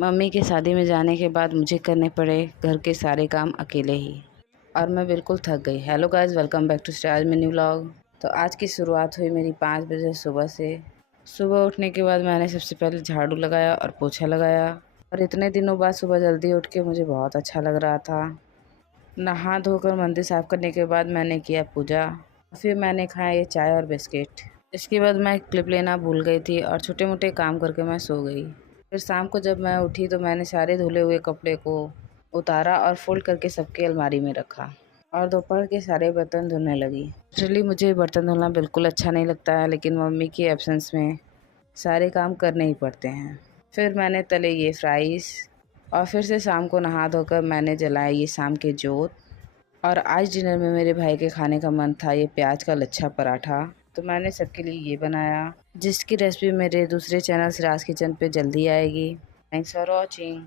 Mummy के शादी में जाने के बाद मुझे करने पड़े घर के सारे काम अकेले ही, और मैं बिल्कुल थक गई। Hello guys, welcome back to star mini vlog. तो आज की शुरुआत हुई मेरी 5 बजे सुबह से। सुबह उठने के बाद मैंने सबसे पहले झाड़ू लगाया और पोछा लगाया, और इतने दिनों बाद सुबह जल्दी उठ के मुझे बहुत अच्छा लग रहा था। नहा धोकर मंदिर साफ करने के बाद मैंने किया पूजा। फिर मैंने खाया ये चाय और बिस्किट। इसके बाद मैं क्लिप लेना भूल गई थी और छोटे मोटे काम करके मैं सो गई। फिर शाम को जब मैं उठी तो मैंने सारे धुले हुए कपड़े को उतारा और फोल्ड करके सबके अलमारी में रखा, और दोपहर के सारे बर्तन धुलने लगी। एक्चुअली मुझे बर्तन धुलना बिल्कुल अच्छा नहीं लगता है, लेकिन मम्मी की एब्सेंस में सारे काम करने ही पड़ते हैं। फिर मैंने तले ये फ्राइज़, और फिर से शाम को नहा धोकर मैंने जलाया ये शाम के जोत। और आज डिनर में मेरे भाई के खाने का मन था ये प्याज का लच्छा पराठा, तो मैंने सबके लिए ये बनाया, जिसकी रेसिपी मेरे दूसरे चैनल सिराज किचन पे जल्दी आएगी। Thanks for watching.